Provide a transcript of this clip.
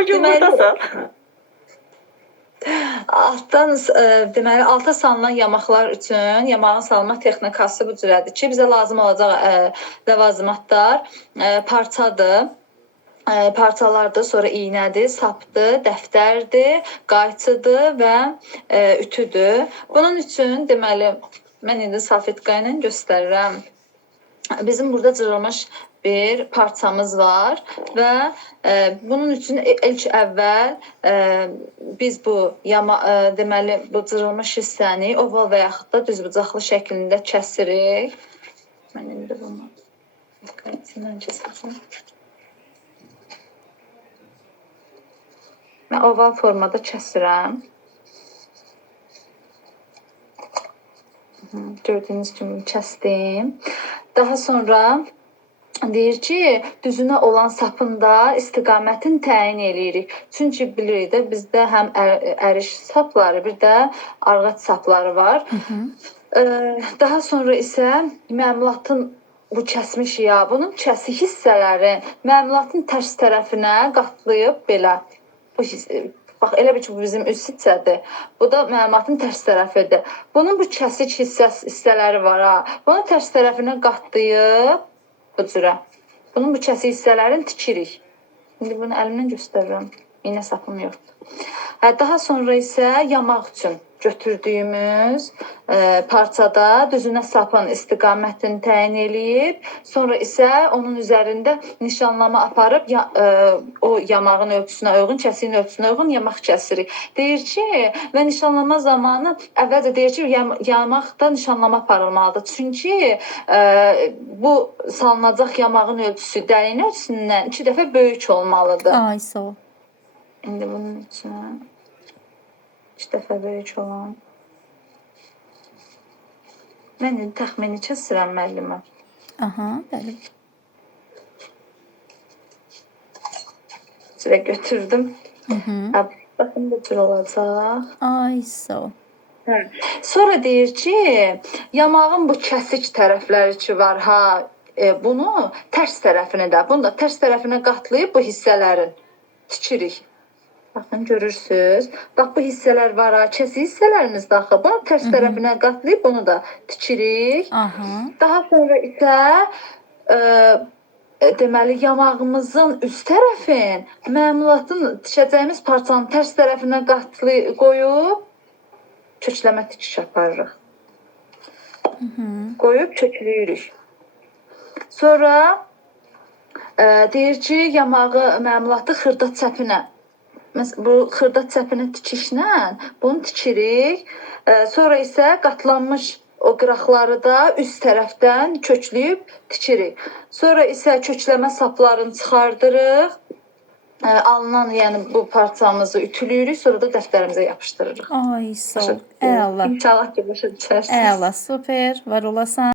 Bugün Deməli, buradasan. altdan deməli alta salınan yamaqlar üçün yamağın salma texnikası bu cürədir ki, bizə lazım olacaq ləvazimatlar parçadır. Parçalardır, sonra iynədir, sapdır, dəftərdir, qayçıdır və ütüdür. Bunun üçün deməli mən indi salfetka ilə göstərirəm. Bizim burada cırılmış bir parçamız var və bunun üçün ilk əvvəl biz bu deməli bu cırılmış hissəni oval və yaxud da düzbucaqlı şəklində kəsirik. Mən indi bunu qayçıyla kəsəcəm. Mən oval formada kəsirəm. Gördüyünüz kimi kəsdim. Daha sonra deyir ki, düzünə olan sapında istiqamətini təyin eləyirik. Çünki bilirik də bizdə həm əriş sapları, bir də arğac sapları var. Daha sonra isə məmulatın bu kəsmiş bunun kəsi hissələrin məmulatın tərs tərəfinə qatlayıb belə. Bax, elə bir ki, bu bizim üst hissədir. Bu da məlumatın tərs tərəfidir. Bunun bu kəsik hissələri var ha. Bunu tərs tərəfinə qatlayıb bu cürə. Bunun bu kəsik hissələrini tikirik. İndi bunu əlimlə göstərirəm. İynə sapım yoxdur. Daha sonra isə yamaq üçün götürdüyümüz parçada düzünə sapın istiqamətini təyin eləyib, sonra isə onun üzərində nişanlama aparıb o yamağın ölçüsünə uyğun, kəsiyin ölçüsünə uyğun yamaq kəsirik. Deyir ki, və nişanlama zamanı əvvəlcə deyir ki, yamaqda nişanlama aparılmalıdır. Çünki bu salınacaq yamağın ölçüsü dərin ölçüsündən 2 dəfə böyük olmalıdır. Ay, sağ ol. İndi bunun üçün 2 dəfə böyük olan. Mən indi təxmini kəsirəm müəllimə. Aha, bəli. Cürə götürdüm. Baxın bu cür olacaq. Ay, sağ ol. Sonra deyir ki, yamağın bu kəsik tərəfləri ki var ha, bunu tərs tərəfinə də, bunu da tərs tərəfinə qatlayıb bu hissələrin tikirik. Baxın, görürsünüz. Bax, bu hissələr var ha, kəsik hissələrimiz daxil. Bunu tərs tərəfinə qatlayıb bunu da tikirik. Daha sonra isə deməli, yamağımızın üst tərəfin məmulatın tikəcəyimiz parçanın tərs tərəfinə qoyub kökləmə tikiş aparırıq. Qoyub kökləyirik. Sonra deyir ki, yamağı, məmulatı xırda çəpinə, bu xırda çəpinə tikişlə bunu tikirik. Sonra isə qatlanmış o qıraqları da üst tərəfdən kökləyib tikirik. Sonra isə kökləmə saplarını çıxardırıq. Alınan, yəni bu parçamızı ütülüyürük, sonra da dəftərimizə yapışdırırıq. Ay, sağ ol. Əla. İnşallah ki, başa düşərsiniz. Əla, super. Var olasan.